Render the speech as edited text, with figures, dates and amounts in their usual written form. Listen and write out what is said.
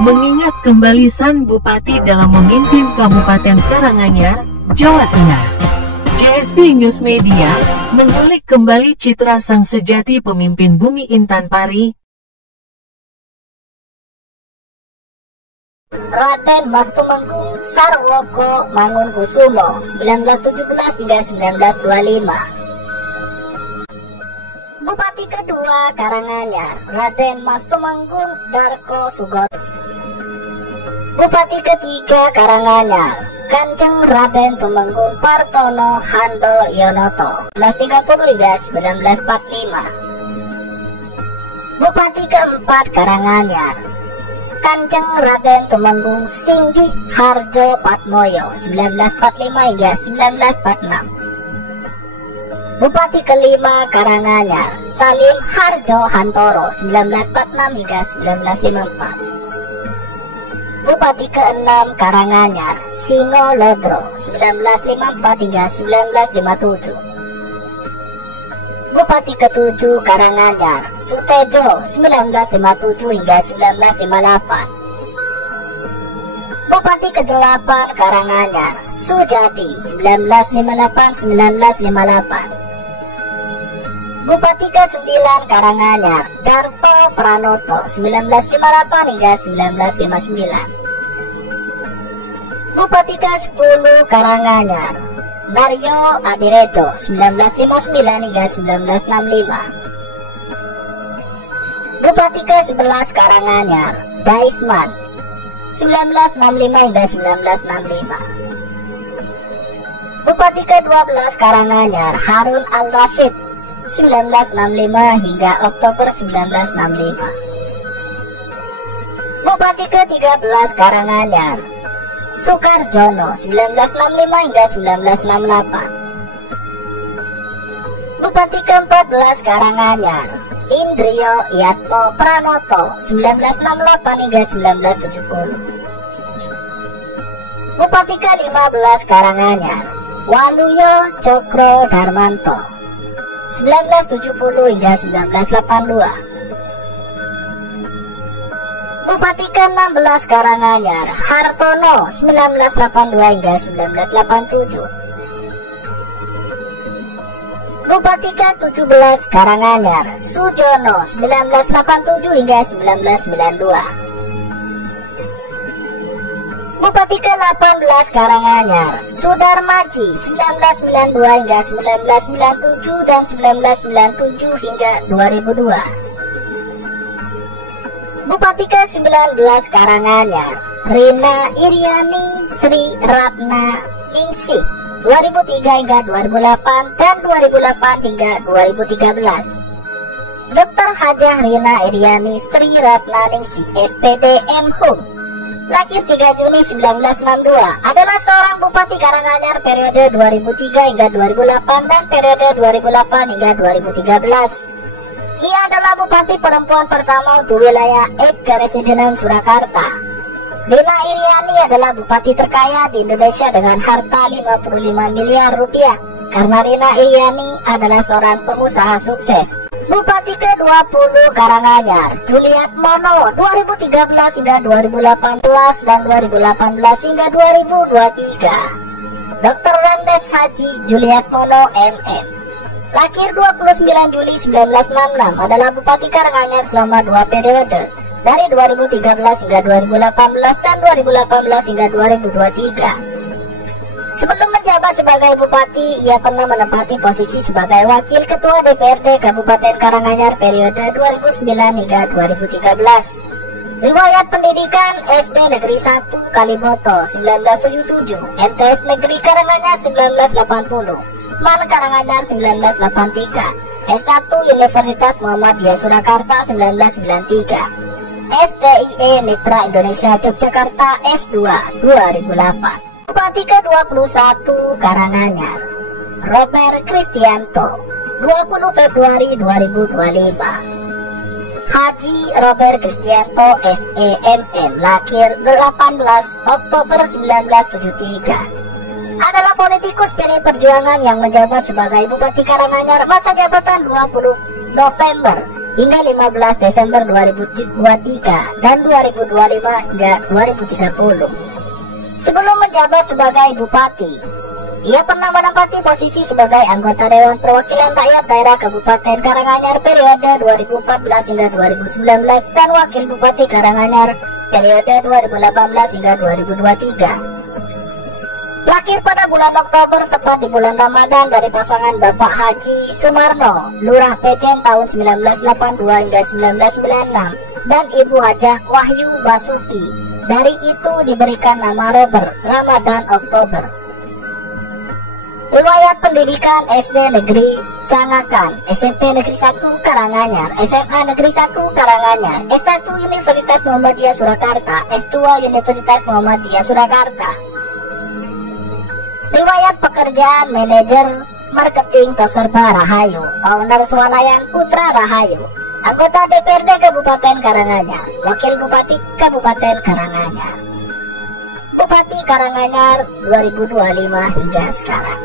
mengingat kembali Sang Bupati dalam memimpin Kabupaten Karanganyar, Jawa Tengah. JST News Media mengulik kembali citra sang sejati pemimpin Bumi Intan Pari. Raden Mas Tumenggung Sarwoko Mangunkusumo 1917 hingga 1925. Bupati kedua Karanganyar Raden Mas Tumenggung Darko Sugoto. Bupati ketiga Karanganyar Kanjeng Raden Tumenggung Partono Hando Yonoto 1930 hingga 1945. Bupati keempat Karanganyar Kanjeng Raden Tumenggung Singgih Harjo Patmoyo 1945 hingga 1946. Bupati kelima Karanganyar Salim Harjo Hantoro 1946 hingga 1954. Bupati keenam Karanganyar Singo Lodro 1954 hingga 1957. Bupati ketujuh Karanganyar Sutejo 1957 hingga 1958. Bupati ke-8 Karanganyar Sujadi 1958-1958. Bupati ke-9 Karanganyar Darto Pranoto 1958 hingga 1959. Bupati ke-10 Karanganyar Mario Adirejo 1959 hingga 1965. Bupati ke-11 Karanganyar Daisman 1965 hingga 1965. Bupati ke-12 Karanganyar Harun Al-Rashid 1965 hingga Oktober 1965. Bupati ke-13 Karanganyar Sukarjono 1965 hingga 1968. Bupati ke-14 Karanganyar Indrio Yatmo Pranoto 1968 hingga 1970. Bupati ke-15 Karanganyar Waluyo Cokro Darmanto 1970 hingga 1982. Bupati ke-16 Karanganyar Hartono 1982 hingga 1987. Bupati ke-17 Karanganyar Sujono 1987 hingga 1992. Bupati ke-18 Karanganyar Sudarmaji 1992 hingga 1997 dan 1997 hingga 2002. Bupati ke-19 Karanganyar Rina Iriani Sri Ratna Ningsih 2003 hingga 2008 dan 2008 hingga 2013. Dr. Hajah Rina Iriani Sri Ratna Ningsih SPD M Hum lahir 3 Juni 1962, adalah seorang Bupati Karanganyar periode 2003 hingga 2008 dan periode 2008 hingga 2013. Ia adalah Bupati perempuan pertama untuk wilayah Keresiden Surakarta. Rina Iriani adalah Bupati terkaya di Indonesia dengan harta 55 miliar rupiah, karena Rina Iriani adalah seorang pengusaha sukses. Bupati ke-20 Karanganyar Juliat Mono 2013 hingga 2018 dan 2018 hingga 2023. Dr. Rendes Haji Juliat Mono MM lahir 29 Juli 1966, adalah Bupati Karanganyar selama 2 periode dari 2013 hingga 2018 dan 2018 hingga 2023. Sebelum menjabat sebagai Bupati, ia pernah menempati posisi sebagai Wakil Ketua DPRD Kabupaten Karanganyar periode 2009 hingga 2013. Riwayat pendidikan SD Negeri 1 Kaliboto 1977, MTS Negeri Karanganyar 1980, MAN Karanganyar 1983, S1 Universitas Muhammadiyah Surakarta 1993, STIE Mitra Indonesia Yogyakarta S2 2008. Bupati ke-21 Karanganyar Robert Kristianto 20 Februari 2025. Haji Robert Kristianto SEMM lahir 18 Oktober 1973, adalah politikus PDI Perjuangan yang menjabat sebagai Bupati Karanganyar masa jabatan 20 November hingga 15 Desember 2023 dan 2025 hingga 2030. Sebelum menjabat sebagai bupati, ia pernah menempati posisi sebagai anggota Dewan Perwakilan Rakyat Daerah Kabupaten Karanganyar periode 2014 hingga 2019 dan Wakil Bupati Karanganyar periode 2018 hingga 2023. Lahir pada bulan Oktober tepat di bulan Ramadan dari pasangan Bapak Haji Sumarno, Lurah Pecen tahun 1982 hingga 1996 dan Ibu Hajah Wahyu Basuki. Dari itu diberikan nama Robert Ramadan Oktober. Riwayat pendidikan SD Negeri Cangakan, SMP Negeri 1 Karanganyar, SMA Negeri 1 Karanganyar, S1 Universitas Muhammadiyah Surakarta, S2 Universitas Muhammadiyah Surakarta. Riwayat pekerjaan manajer marketing Toserba Rahayu, owner Swalayan Putra Rahayu, anggota DPRD Kabupaten Karanganyar, Wakil Bupati Kabupaten Karanganyar, Bupati Karanganyar 2025 hingga sekarang.